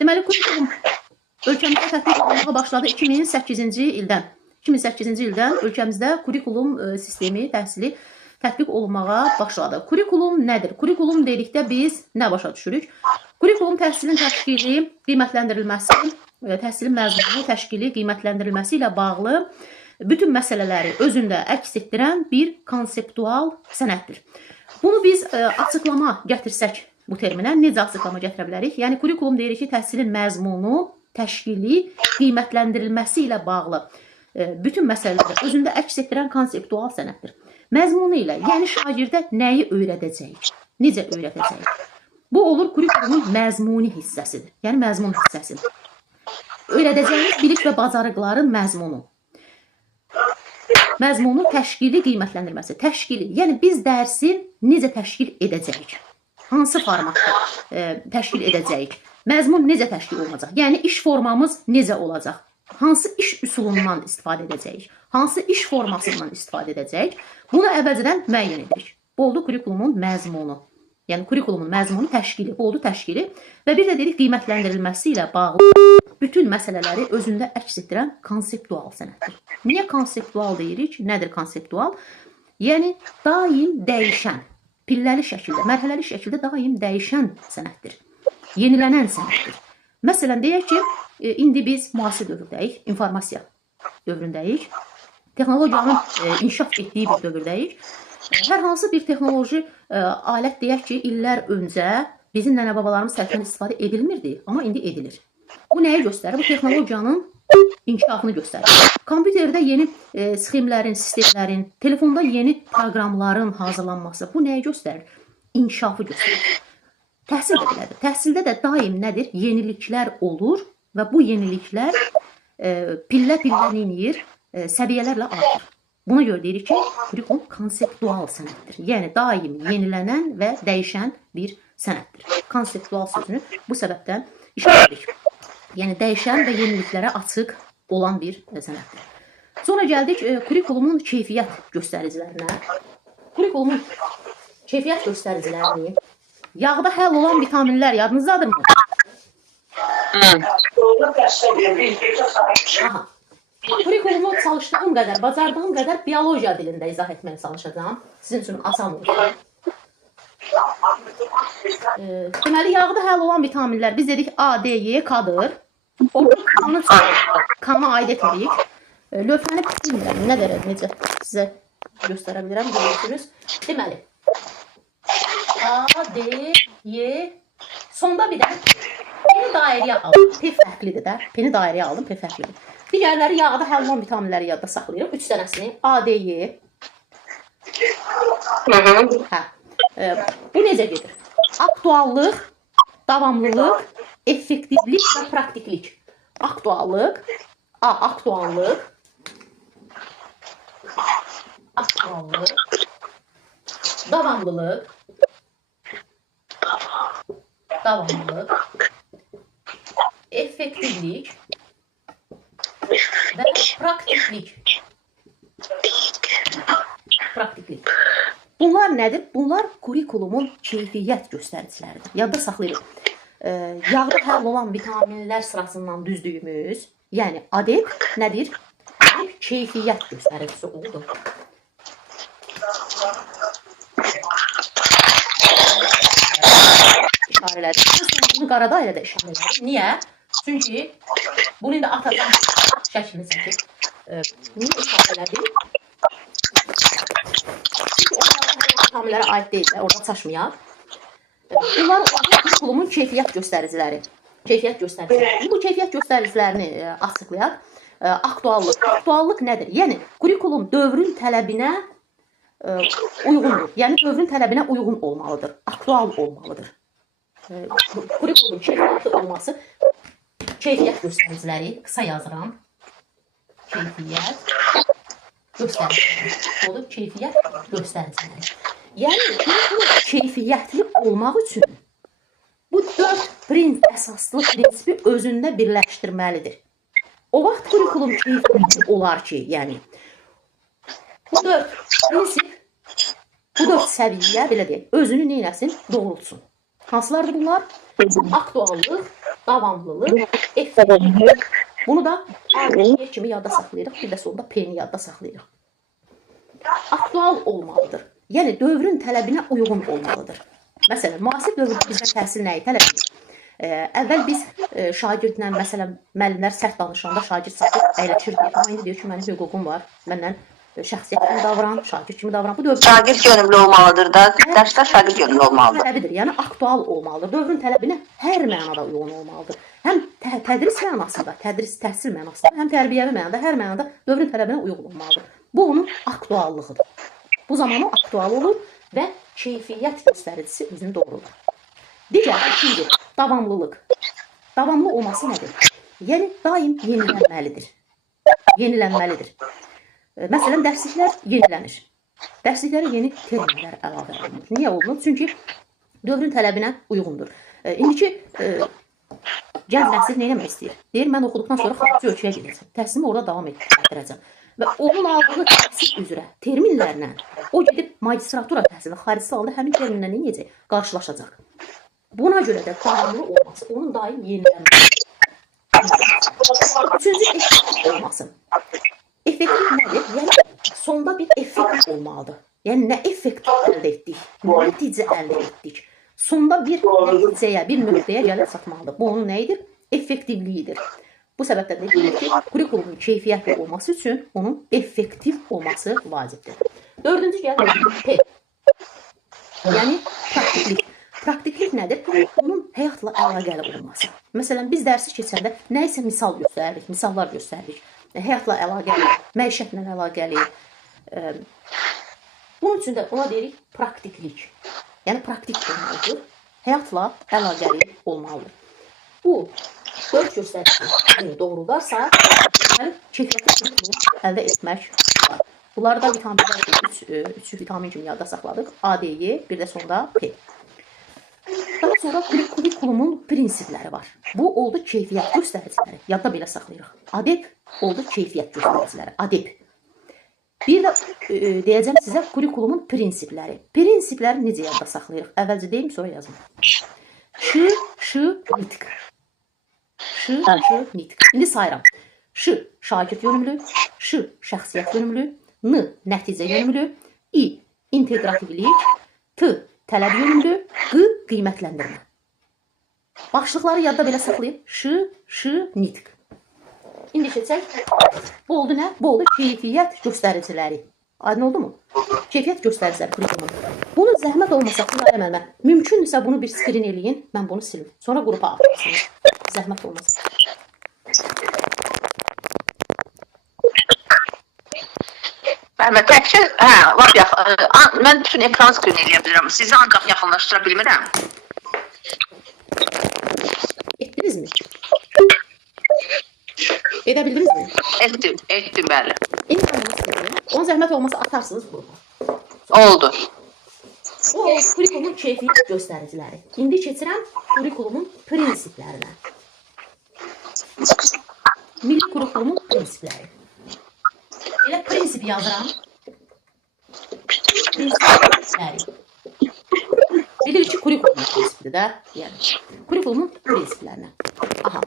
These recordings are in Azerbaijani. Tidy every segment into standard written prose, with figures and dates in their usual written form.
Deməli, kurikulum ölkəmizdə tətbiq olunmağa başladı 2008-ci ildən. 2008-ci ildən ölkəmizdə kurikulum sistemi, təhsili tətbiq olunmağa başladı. Kurikulum nədir? Kurikulum dedikdə biz nə başa düşürük? Kurikulum təhsilin təşkili, qiymətləndirilməsi, təhsilin məzmunu, təşkili, qiymətləndirilməsi ilə bağlı bütün məsələləri özündə əks etdirən bir konseptual sənətdir. Bunu biz açıqlama gətirsək bu terminə necə açıqlama gətirə bilərik? Yəni kurikulum deyirik ki, təhsilin məzmunu, təşkili, qiymətləndirilməsi ilə bağlı bütün məsələləri özündə əks etdirən konseptual sənətdir. Məzmunu ilə, yəni şagirdə nəyi öyrədəcəyik, necə öyrədəcəyik? Bu olur kurikulumun məzmuni hissəsidir, yəni məzmun hissəsidir. Öyrədəcəyimiz bilik və bacarıqların məzmunu. Məzmunu, təşkili, qiymətləndirməsi. Təşkili, yəni biz dərsin necə təşkil edəcəyik? Hansı formatda təşkil edəcəyik? Məzmun necə təşkil olunacaq? Yəni iş formamız necə olacaq? Hansı iş üsulundan istifadə edəcəyik? Hansı iş formasından istifadə edəcəyik? Bunu əvvəlcədən müəyyən edirik. Bu oldu kurikulumun məzmunu. Yəni kurikulumun məzmunu təşkili, bu oldu təşkili. Və bir də dedik qiymətləndirilməsi ilə bağlı bütün məsələləri özündə əks etdirən konseptual sənətdir. Niyə konseptual deyirik? Nədir konseptual? Yəni daim dəyişən, pilləli şəkildə, mərhələli şəkildə daim dəyişən sənətdir. Yenilənən sənətdir. Məsələn, deyək ki, indi biz müasir dövrdəyik, informasiya dövründəyik, texnologiyanın inkişaf etdiyi bir dövrdəyik. Hər hansı bir texnoloji alət deyək ki, illər öncə bizim nənə-babalarımız tərəfindən istifadə edilmirdi, amma indi edilir. Bu nəyi göstərir? Bu texnologiyanın inkişafını göstərir. Kompüterdə yeni sxemlərin, sistemlərin, telefonda yeni proqramların hazırlanması bu nəyi göstərir? İnkişafı göstərir. Təhsil də belədir. Təhsildə də daim nədir? Yeniliklər olur və bu yeniliklər pillə-pillə neyir? Səviyyələrlə artır. Buna görə deyirik ki, kurikulum konseptual sənətdir. Yəni daim yenilənən və dəyişən bir sənətdir. Konseptual sözünü bu səbəbdən işarə edirik. Yəni dəyişən və yeniliklərə açıq olan bir sənətdir. Sonra gəldik kurikulumun keyfiyyət göstəricilərinə. Kurikulumun keyfiyyət göstəricilərini yağda həll olan vitaminlər yadınızdadır mı? Aha. Kurikulumu çalışdığım qədər, bacardığım qədər biologiya dilində izah etməyə çalışacağım. Sizin üçün asan olsun. Deməli, yağda həll olan vitaminlər biz dedik A, D, Y, K-dır. Orada kanı aid etmirik. Lövhəni bilmirəm, nə dərəcə, necə sizə göstərə bilirəm, görürsünüz. Deməli, A, D, Y, sonda bir də P'ni dairəyə aldım. P fərqlidir də. P'ni dairəyə aldım, P fərqlidir. Digərləri yağda həll olan vitaminləri yadda saxlayırıq. 3 dənəsini. A, D, Y. Bu necə gedir? Aktuallıq, davamlılıq, effektivlik və praktiklik. Aktuallıq, A, aktuallıq, davamlılıq, effektivlik və praktiklik. Bunlar nədir? Bunlar kurikulumun keyfiyyət göstəriciləridir. Yadda saxlayırıq. Yağda həll olan vitaminlər sırasından düzdüyümüz, yəni ADEP nədir? ADEP keyfiyyət göstəricisi oldu. İşarələr. Bunu qara dairədə işarələr. Niyə? Çünki bunu indi atacağım şəklini çəkib. Bunu işarələdik. Çünki onların vitaminlərə aid deyil, orada çaşmayaq. Bunlar kurikulumun keyfiyyət göstəriciləri. Bu keyfiyyət göstəricilərini açıqlayaq. Aktuallıq. Aktuallıq nədir? Yəni, kurikulum dövrün tələbinə uyğundur. Yəni, dövrün tələbinə uyğun olmalıdır. Aktual olmalıdır. Kurikulumun keyfiyyətli olması keyfiyyət göstəriciləri, qısa yazıram. Keyfiyyət göstəriciləri. Olur, keyfiyyət göstəriciləri. Yəni, kurikulum keyfiyyətli olmaq üçün bu 4 əsaslı prinsipi özündə birləşdirməlidir. O vaxt kurikulum keyfiyyətli olar ki, yəni, bu 4 prinsip, bu 4 səviyyə, belə deyək, özünü neynəsin? Doğrultsun. Hansılardır bunlar? Aktuallıq, davamlılıq, effektivlik. Bunu da A kimi yadda saxlayırıq, bir də sonunda P-ni yadda saxlayırıq. Aktual olmalıdır. Yəni dövrün tələbinə uyğun olmalıdır. Məsələn, müasir dövrdə bizə təhsil nəyi tələb edir? Əvvəl biz şagirdlə, məsələn, müəllimlər sərt danışanda şagird satıb əyləşirdi. Amma indi deyir ki, mənim hüququm var. Məndən şəxsiyyət kimi davran, şagird kimi davran. Bu dövrün şagird yönümlü olmalıdır da, dərslər şagird yönümlü olmalıdır. Tələbidir, yəni aktual olmalıdır. Dövrün tələbinə hər mənada uyğun olmalıdır. Həm tədris mənasında, təhsil mənasında, həm tərbiyəvi mənada, hər mənada dövrün tələbinə uyğun olmalıdır. Bu onun aktuallığıdır. Bu zaman o aktual olur və keyfiyyət göstəricisi özünü doğrulur. Digər ikinci, davamlılıq. Davamlı olması nədir? Yəni daim yenilənməlidir. Yenilənməlidir. Məsələn, dərsliklər yenilənir. Dərsliklərə yeni terminlər əlavə olunur. Niyə olunur? Çünki dövrün tələbinə uyğundur. İndiki gənc nəsil nə etmək istəyir? Deyir, mən oxuduqdan sonra xarici ölkəyə gedəcəm. Təhsilimi orada davam etdirəcəm. Və onun aldığı təhsil üzrə terminlərlə o gedib magistratura təhsili xarici alanda həmin terminlə nə edəcək? Qarşılaşacaq. Buna görə də davamlı olması, onun daim yenilənməsi. Üçüncü, effektiv olması. Effektiv nədir? Yəni, sonda bir effekt olmalıdır. Yəni, nə effekt əldə etdik, nə nəticə əldə etdik. Sonda bir nəticəyə, bir nöqtəyə gəlib çatmalıdır. Bu onun nəyidir? Effektivliyidir. Bu səbəbdən də deyir ki, kurikulumun keyfiyyətli olması üçün onun effektiv olması vacibdir. Dördüncü gəlir P. Yəni, praktiklik. Praktiklik nədir? Onun həyatla əlaqəli olması. Məsələn, biz dərsi keçəndə nə isə misal göstəririk, misallar göstəririk. Həyatla əlaqəli, məişətlə əlaqəli. Bunun üçün də ona deyirik praktiklik. Yəni, praktik olmalıdır. Həyatla əlaqəli olmalıdır. Bu, 4 göstəricini doğrularsa, keyfiyyətli kurikulumu əldə etmək var. Bunları da vitaminlər, 3 vitamin kimi yadda saxladıq. A, D, Y, bir də sonda P. Daha sonra kurikulumun prinsipləri var. Bu oldu keyfiyyət göstəriciləri. Yadda belə saxlayırıq. ADEP oldu keyfiyyət göstəriciləri. ADEP. Bir də deyəcəm sizə kurikulumun prinsipləri. Prinsipləri necə yadda saxlayırıq? Əvvəlcə deyim, sonra yazın. Ş, nitq. Ş, nitq. İndi sayıram. Ş, şagird yönümlü. Ş, şəxsiyyət yönümlü. N, nəticə yönümlü. İ, integrativlik. T, tələb yönümlü. Q, qiymətləndirmə. Başlıqları yadda belə saxlayın. Ş, nitq. İndi keçək. Bu oldu nə? Bu oldu keyfiyyət göstəriciləri. Aydın oldu mu? Keyfiyyət göstəriciləri kurikulumun. Bunu zəhmət olmasa Gülarə müəllimə, mümkündürsə bunu bir skrin eləyin. Mən bunu silim. Sonra qrupa atırsınız. Zəhmət olmasa. Müəllimə, təkcə, lap yaxın, mən bütün ekran skrin eləyə bilirəm. Sizi ancaq yaxınlaşdıra bilmirəm. Etdiniz mi? Edə bildiniz mi? Etdim, bəli. İndi mən bunu silim. Onun zəhmət olmasa atarsınız qrupa. Oldu. Bu kurikulumun keyfiyyət göstəriciləri. İndi keçirəm kurikulumun prinsiplərinə. Milli kurikulumun prinsipləri. Elə prinsip yazıram. Prinsipləri. Bilirik ki, kurikulumun prinsipidir də. Yəni, kurikulumun prinsiplərinə. Aha.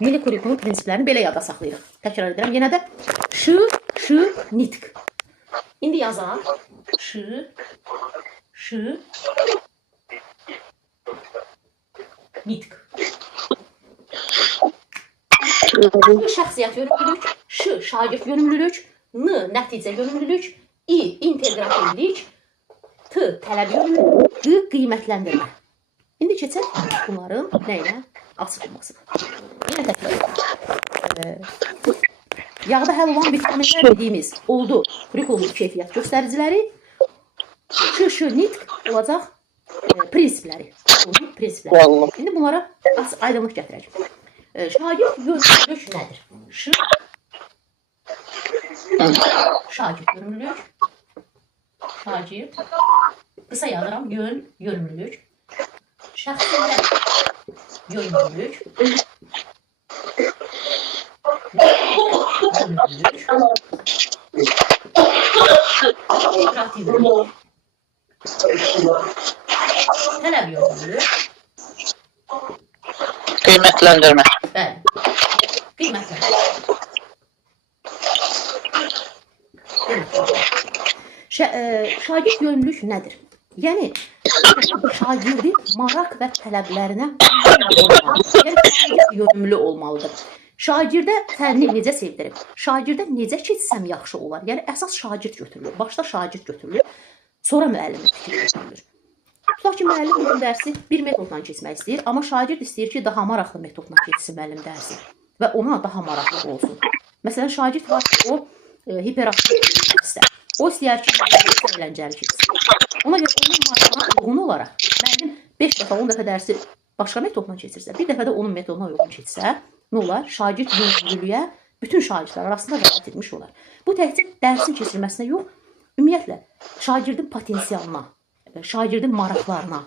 Milli kurikulumun prinsiplərini belə yada saxlayırıq. Təkrar edirəm. Yenə də ş, nitq. İndi yazaq. Ş, nitq. Ş, şəxsiyyət yönümlülük. Ş, şagird yönümlülük. N, nəticə yönümlülük. İ, integrativlik. T, tələb yönümlülük. Q, qiymətləndirmə. İndi keçək bunların nə ilə açılması. Yenə təkrar edirəm. Yağda həll olan vitaminlər dediyimiz oldu. Kurikulumun keyfiyyət göstəriciləri. Ş, nitq olacaq prinsipləri. İndi bunlara aydınlıq gətirək. Şagird yönümlülük nədir? Şagird yönümlülük. Şagird. Qısa yazıram. Yönümlülük. Şəxsiyyət yönümlülük. Integrativlik. Tələb yönümlülük. Qiymətləndirmə. Bəli. Qiymətləndirmə. Şagird yönümlülük nədir? Yəni şagirdin maraq və tələblərinə uyğun olmalıdır. Yəni şagird yönümlü olmalıdır. Şagirdə fənni necə sevdirir? Şagirdə necə keçsəm yaxşı olar? Yəni əsas şagird götürülür. Başda şagird götürülür. Sonra müəllimin fikri götürülür. Tutaq ki, müəllim bu dərsi bir metodla keçmək istəyir, amma şagird istəyir ki, daha maraqlı metodla keçsin müəllim dərsi və ona daha maraqlı olsun. Məsələn, şagird var ki, o hiperaktiv istər. O istəyər ki, əyləncəli keçsin. Ona görə onun marağına uyğun olaraq müəllim 5 dəfə, 10 dəfə dərsi başqa metodla keçirsə, bir dəfə də onun metoduna uyğun keçsə, nə olar? Şagird yönümlülüyə bütün şagirdlər arasında rəğbət etmiş olar. Bu təkcə dərsin keçirilməsinə yox, ümumiyyətlə şagirdin potensialına, şagirdin maraqlarına,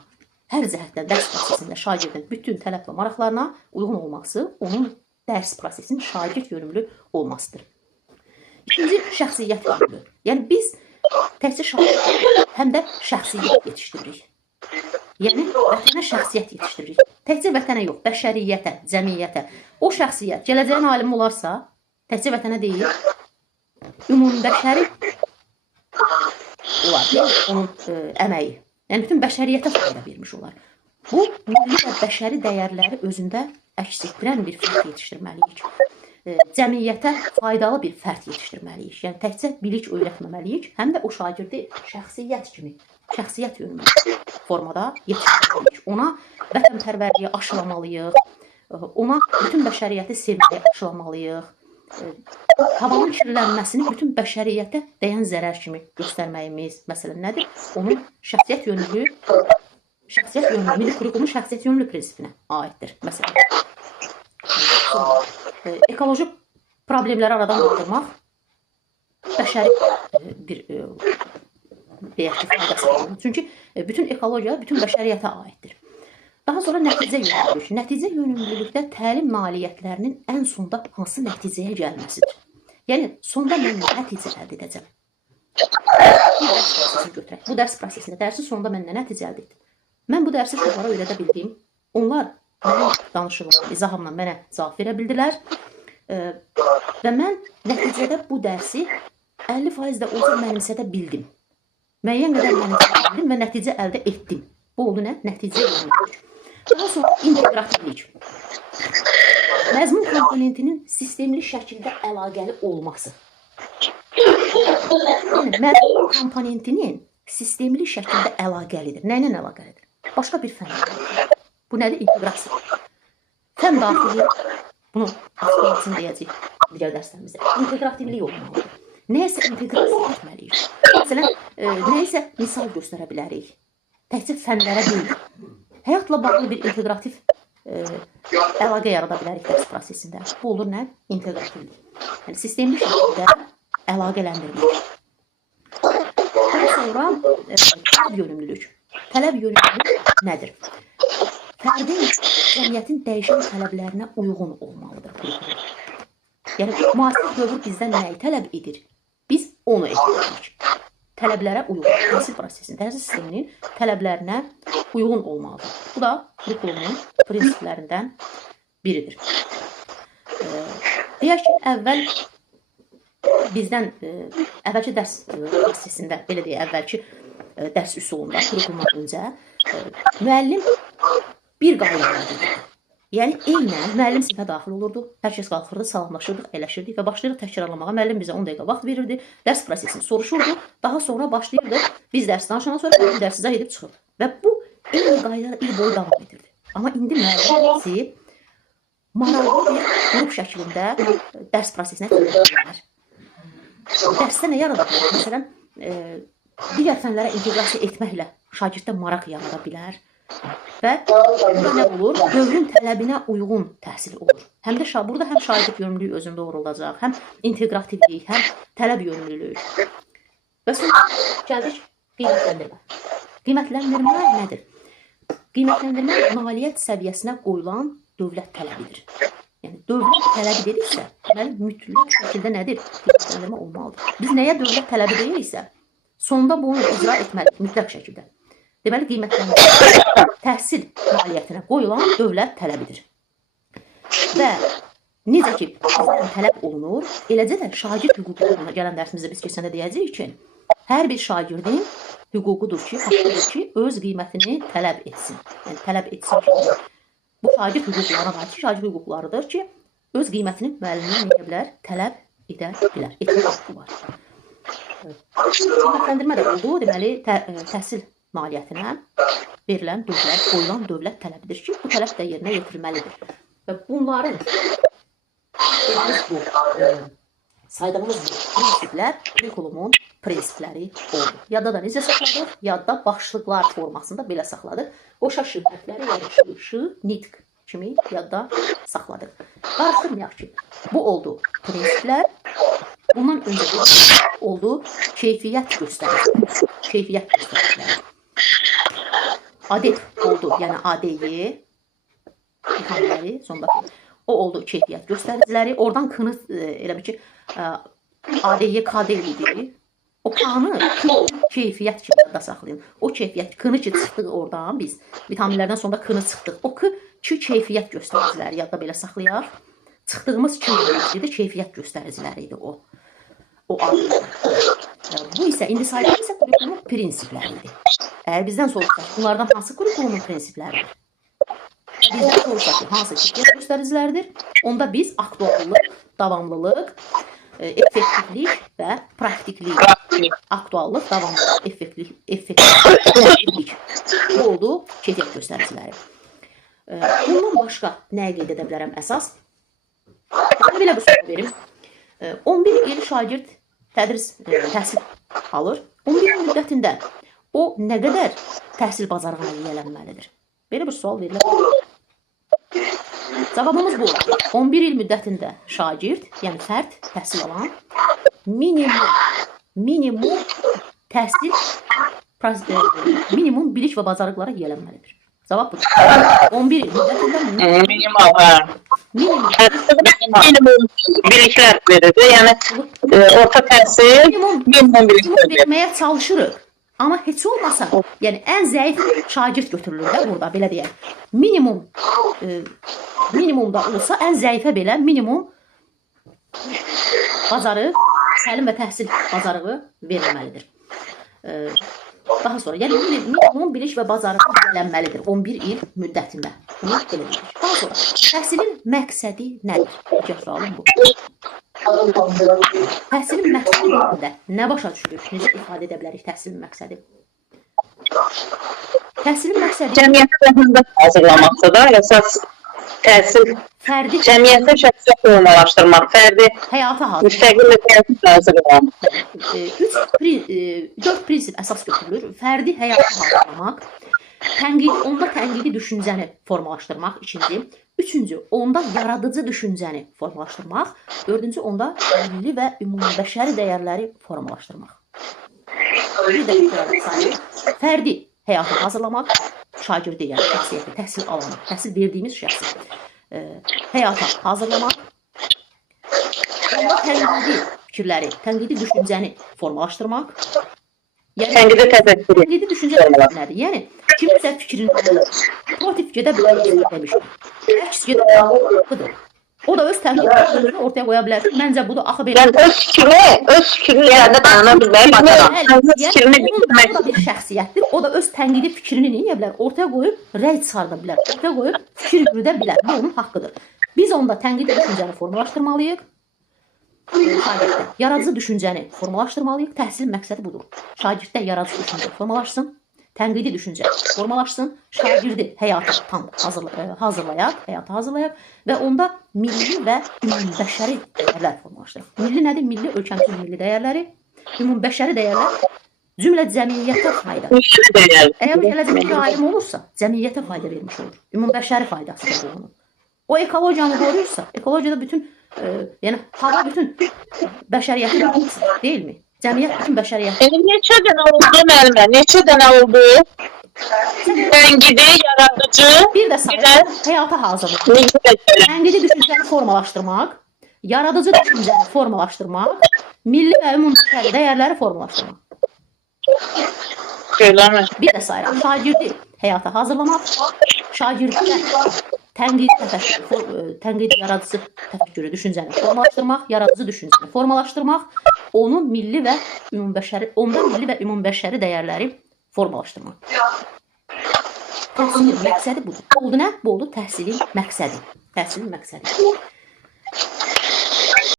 hər cəhətdən dərs prosesində şagirdin bütün tələb və maraqlarına uyğun olması onun dərs prosesinin şagird yönümlü olmasıdır. İkinci, şəxsiyyət yönümlü. Yəni biz təkcə şagird həm də şəxsiyyət yetişdiririk. Yəni vətənə şəxsiyyət yetişdiririk. Təkcə vətənə yox, bəşəriyyətə, cəmiyyətə. O şəxsiyyət gələcəyin alimi olarsa, təkcə vətənə deyil, ümumi bəşəri olar, onun əməyi. Yəni bütün bəşəriyyətə fayda vermiş olar. Bu, milli və bəşəri dəyərləri özündə əks etdirən bir fərd yetişdirməliyik. Cəmiyyətə faydalı bir fərd yetişdirməliyik. Yəni təkcə bilik öyrətməməliyik, həm də o şagirdi şəxsiyyət kimi, şəxsiyyət yönümlü formada yetişdirməliyik. Ona vətənpərvərliyi aşılamalıyıq, ona bütün bəşəriyyəti sevməyi aşılamalıyıq. Havanın kirlənməsini bütün bəşəriyyətə dəyən zərər kimi göstərməyimiz məsələn nədir? Onun şəxsiyyət yönümlü, milli kurikulun şəxsiyyət yönümlü prinsipinə aiddir. Məsələn, ekoloji problemləri aradan qaldırmaq bəşəri bir faydası var. Çünki bütün ekologiya bütün bəşəriyyətə aiddir. Daha sonra nəticə yönümlülük. Nəticə yönümlülükdə təlim nailiyyətlərinin ən sonda hansı nəticəyə gəlməsidir. Yəni, sonda mən nəticə əldə edəcəm. Bir dərs prosesini götürək. Bu dərs prosesində, dərsin sonunda mən nə nəticə əldə etdim? Mən bu dərsi uşaqlara öyrədə bildiyim, onlar mənim danışığımla, izahımla mənə cavab verə bildilər və mən nəticədə bu dərsi 50% də olsa mənimsədə bildim. Müəyyən qədər mənimsədə bildim və nəticə əldə etdim. Bu oldu nə? Nəticə yönümlülük. Daha sonra integrativlik. Məzmun komponentinin sistemli şəkildə əlaqəli olması. Yəni, məzmun komponentinin sistemli şəkildə əlaqəlidir. Nə ilə əlaqəlidir? Başqa bir fənn. Bu nədir? İnteqrasiya. Fənn daxili, bunu açıqlamasını deyəcək digər dərslərimizdə. İntegrativlik olmalıdır. Nəyəsə inteqrasiya etməliyik. Məsələn, nəyəsə misal göstərə bilərik. Təkcə fənlərə deyil. Həyatla bağlı bir inteqrativ əlaqə yarada bilərik dərs prosesində. Bu olur nə? İnteqrativlik. Yəni, sistemli şəkildə əlaqələndirmək. Daha sonra tələb yönümlülük. Tələb yönümlülük nədir? Fərdin cəmiyyətin dəyişən tələblərinə uyğun olmalıdır. Yəni, müasir dövr bizdən nəyi tələb edir? Biz onu etməliyik. Tələblərə uyğun, təhsil prosesinin, təhsil sisteminin tələblərinə uyğun olmalıdır. Bu da kurikulumun prinsiplərindən biridir. Deyək ki, əvvəl bizdən, əvvəlki dərs prosesində, belə deyək, əvvəlki dərs üsulunda, kurikulumdan öncə, müəllim bir qayda var. Yəni, eynən müəllim sinifə daxil olurdu, hər kəs qalxırdı, salamlaşırdıq, ələşirdik və başlayırıq təkrarlamağa. Müəllim bizə 10 dəqiqə vaxt verirdi, dərs prosesini soruşurdu, daha sonra başlayırdı, biz dərs danışandan sonra müəllim dərs izah edib çıxırdı. Və bu, eyni qaydada il boyu davam edirdi. Amma indi müəllim bizi maraqlı bir qrup şəklində dərs prosesinə təklif. Dərsdə nə yarada bilər? Məsələn, digər fənlərə inteqrasiya etməklə şagirddə maraq yarada bilər. Və burada nə olur? Dövrün tələbinə uyğun təhsil olur. Həm də burada həm şagird yönümlülük özündə doğrulacaq, həm inteqrativlik, həm tələb yönümlülük. Və sonra gəldik qiymətləndirmə. Qiymətləndirmə nədir? Qiymətləndirmə nailiyyət səviyyəsinə qoyulan dövlət tələbidir. Yəni, dövlət tələbi dediksə, deməli, mütləq şəkildə nədir? Qiymətləndirmə olmalıdır. Biz nəyə dövlət tələbi deyiriksə, sonda bunu icra etməliyik mütləq şəkildə. Deməli, qiymətləndirmə təhsil nailiyyətinə qoyulan dövlət tələbidir. Və necə ki, bizdən tələb olunur, eləcə də şagird hüquqlarına gələn dərsimizdə biz keçəndə deyəcəyik ki, hər bir şagirdin hüququdur ki, haqqıdır ki, öz qiymətini tələb etsin. Yəni, tələb etsin ki, bu şagird hüquqlarına aid ki, şagird hüquqlarıdır ki, öz qiymətini müəllimdən edə bilər, tələb edə bilər, etmək haqqı var. Qiymətləndirmə də oldu, deməli, təhsil nailiyyətinə verilən dövlət, qoyulan dövlət tələbidir ki, bu tələb də yerinə yetirilməlidir. Və bunların saydığımız prinsiplər kurikulumun prinsipləri oldu. Yadda da necə saxladıq? Yadda başlıqlar formasında belə saxladıq. O şaşı hərfləri, yəni şı, nitq kimi yadda saxladıq. Qarışdırmayaq ki, bu oldu prinsiplər. Bundan öncə oldu keyfiyyət göstəriciləri. Keyfiyyət göstəriciləri. Adet oldu, yəni ADY ifadeləri, sondakı. O oldu keyfiyyət göstəriciləri. Oradan kını elə bir ki, ADY KD idi. O kanı keyfiyyət kimi yadda saxlayın. O keyfiyyət, kını ki çıxdıq oradan biz. Vitaminlərdən sonra kını çıxdıq. O ki keyfiyyət göstəriciləri yadda belə saxlayaq. Çıxdığımız keyfiyyət keyfiyyət göstəriciləri idi o. O adı. Bu isə indi saydığımız isə kurikulumun prinsipləridir. Əgər bizdən soruşaq, bunlardan hansı kurikulumun prinsipləridir? Bizdən soruşaq ki, hansı keyfiyyət göstəriciləridir? Onda biz aktuallıq, davamlılıq, effektivlik və praktiklik. Aktuallıq, davamlılıq, effektivlik. Bu oldu keyfiyyət göstəriciləri. Bundan başqa nəyə qeyd edə bilərəm əsas? Belə bir sual verim. 11 il şagird təhsil alır. 11 il müddətində o nə qədər təhsil bacarığına yiyələnməlidir? Belə bir sual verilir. Cavabımız bu. 11 il müddətində şagird, yəni fərd təhsil alan minimum təhsil, minimum bilik və bacarıqlara yiyələnməlidir. Cavab budur. 11 il müddətində minimum biliklər verir. Yəni orta təhsil minimum biliklər verməyə çalışırıq. Amma heç olmasa, yəni ən zəif şagird götürülür də burada, belə deyək. Minimumda olsa, ən zəifə belə minimum bacarıq, təlim və təhsil bacarığı verilməlidir. Daha sonra, yəni minimum bilik və bacarığı yiyələnməlidir 11 il müddətində. Bunu belə deyək. Daha sonra, təhsilin məqsədi nədir? Cəfralım bu. Təhsilin məqsədi nədir? Nə başa düşürük? Necə ifadə edə bilərik təhsilin məqsədi? Təhsilin məqsədi... Cəmiyyətə vətəndaş hazırlamaqdır da, əsas təhsil cəmiyyətə şəxsiyyət formalaşdırmaq, fərdi müstəqil həyatı hazırlamaq. 4 prinsip əsas götürülür. Fərdi həyatı hazırlamaq, onda tənqidi düşüncəni formalaşdırmaq, ikinci. Üçüncü, onda yaradıcı düşüncəni formalaşdırmaq. Dördüncü, onda milli və ümumbəşəri dəyərləri formalaşdırmaq. Bir də fərdi həyatı hazırlamaq, şagirdi, yəni şəxsiyyəti, təhsil alanı, təhsil verdiyimiz şəxsi həyata hazırlamaq, onda tənqidi fikirləri, tənqidi düşüncəni formalaşdırmaq. Tənqidi düşüncə nədir? Yəni, kiminsə fikrini protiv gedə bilər demişdir. Əks gedə bilər. O da öz tənqidi ortaya qoya bilər. Məncə bu da axı belə. Yəni, öz fikrini yerində dayana bilməyi bacaran. Yəni, o da bir şəxsiyyətdir. O da öz tənqidi fikrini neyə bilər? Ortaya qoyub rəy çıxarda bilər. Ortaya qoyub fikir yürüdə bilər. Bu onun haqqıdır. Biz onda tənqidi düşüncəni formalaşdırmalıyıq. Yaradıcı düşüncəni formalaşdırmalıyıq. Təhsil məqsədi budur. Şagirddə yaradıcı düşüncə formalaşsın, tənqidi düşüncə formalaşsın, şagirdi həyata tam hazırlayaq və onda milli və ümumbəşəri dəyərlər formalaşdıraq. Milli nədir? Milli ölkəmizin milli dəyərləri, ümumbəşəri dəyərlər cümlə cəmiyyətə fayda. Əgər gələcək bir alim olursa, cəmiyyətə fayda vermiş olur. Ümumbəşəri faydası olur. O ekologiyanı qoruyursa, ekologiyada bütün yəni hava bütün bəşəriyyətin deyilmi? Cəmiyyət bütün bəşəriyyət. Neçə dənə oldu müəllimə? Neçə dənə oldu? Tənqidi, yaradıcı, bir də həyata hazırlıq. Tənqidi düşüncəni formalaşdırmaq, yaradıcı düşüncəni formalaşdırmaq, milli və ümumbəşəri dəyərləri formalaşdırmaq. Bir də sayıram. Şagirdi həyata hazırlamaq, şagirdə tənqidi təfəkkürü, tənqidi yaradıcı təfəkkürü, düşüncəni formalaşdırmaq, yaradıcı düşüncəni formalaşdırmaq, onu milli və ümumbəşəri, onda milli və ümumbəşəri dəyərləri formalaşdırmaq. Təhsilin məqsədi budur. Bu oldu nə? Bu oldu təhsilin məqsədi. Təhsilin məqsədi.